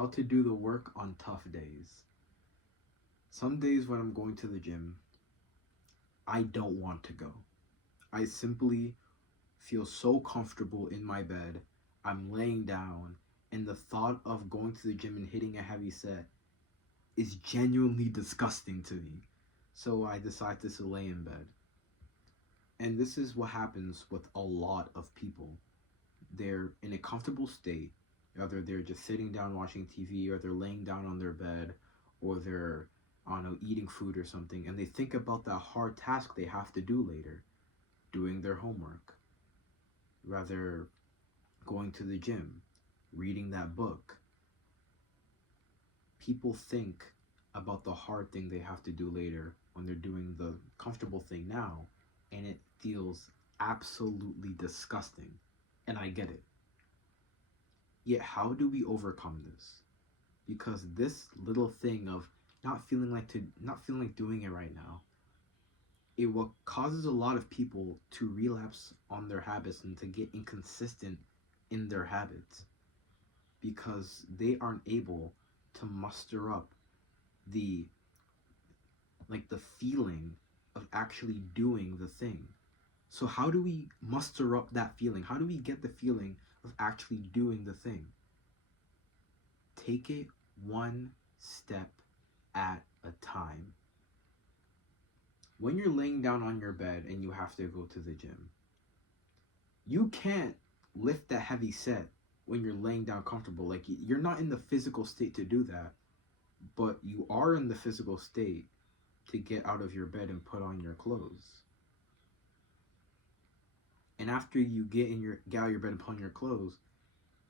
How to do the work on tough days. Some days when I'm going to the gym, I don't want to go. I simply feel so comfortable in my bed. I'm laying down, and the thought of going to the gym and hitting a heavy set is genuinely disgusting to me. So I decide to lay in bed. And this is what happens with a lot of people. They're in a comfortable state, either they're just sitting down watching TV, or they're laying down on their bed, or they're eating food or something, and they think about that hard task they have to do later, doing their homework, rather going to the gym, reading that book. People think about the hard thing they have to do later when they're doing the comfortable thing now, and it feels absolutely disgusting. And I get it. Yet, how do we overcome this? Because this little thing of not feeling like doing it right now, it what causes a lot of people to relapse on their habits and to get inconsistent in their habits, because they aren't able to muster up the the feeling of actually doing the thing. So how do we muster up that feeling? How do we get the feeling of actually doing the thing? Take it one step at a time. When you're laying down on your bed and you have to go to the gym, you can't lift that heavy set when you're laying down comfortable. Like, you're not in the physical state to do that, but you are in the physical state to get out of your bed and put on your clothes. And after you get out of your bed and put on your clothes,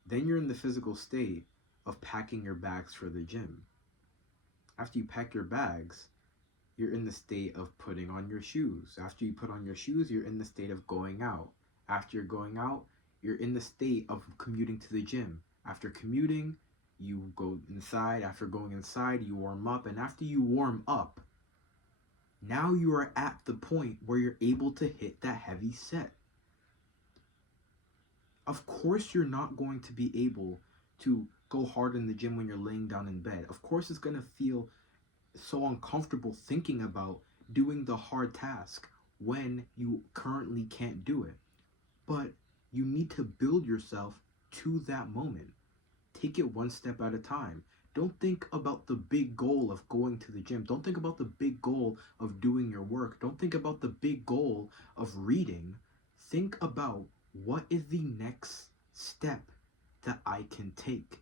then you're in the physical state of packing your bags for the gym. After you pack your bags, you're in the state of putting on your shoes. After you put on your shoes, you're in the state of going out. After you're going out, you're in the state of commuting to the gym. After commuting, you go inside. After going inside, you warm up. And after you warm up, now you are at the point where you're able to hit that heavy set. Of course, you're not going to be able to go hard in the gym when you're laying down in bed. Of course, it's going to feel so uncomfortable thinking about doing the hard task when you currently can't do it. But you need to build yourself to that moment. Take it one step at a time. Don't think about the big goal of going to the gym. Don't think about the big goal of doing your work. Don't think about the big goal of reading. Think about, what is the next step that I can take?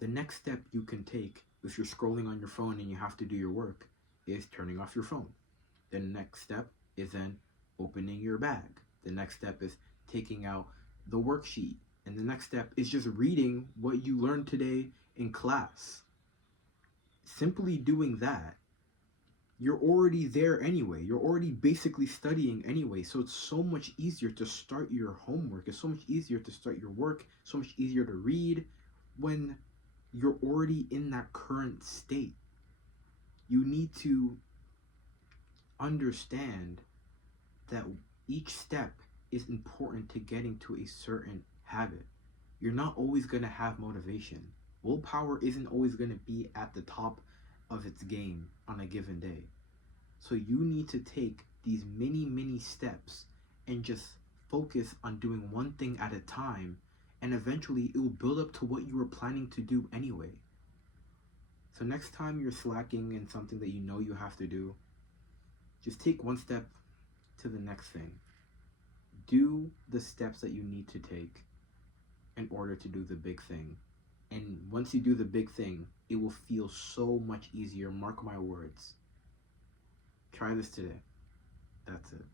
The next step you can take, if you're scrolling on your phone and you have to do your work, is turning off your phone. The next step is then opening your bag. The next step is taking out the worksheet. And the next step is just reading what you learned today in class. Simply doing that, you're already there anyway. You're already basically studying anyway. So it's so much easier to start your homework. It's so much easier to start your work. So much easier to read when you're already in that current state. You need to understand that each step is important to getting to a certain habit. You're not always going to have motivation. Willpower isn't always going to be at the top of its game on a given day. So you need to take these mini steps and just focus on doing one thing at a time, and eventually it will build up to what you were planning to do anyway. So next time you're slacking in something that you know you have to do, just take one step to the next thing. Do the steps that you need to take in order to do the big thing. And once you do the big thing, it will feel so much easier. Mark my words. Try this today. That's it.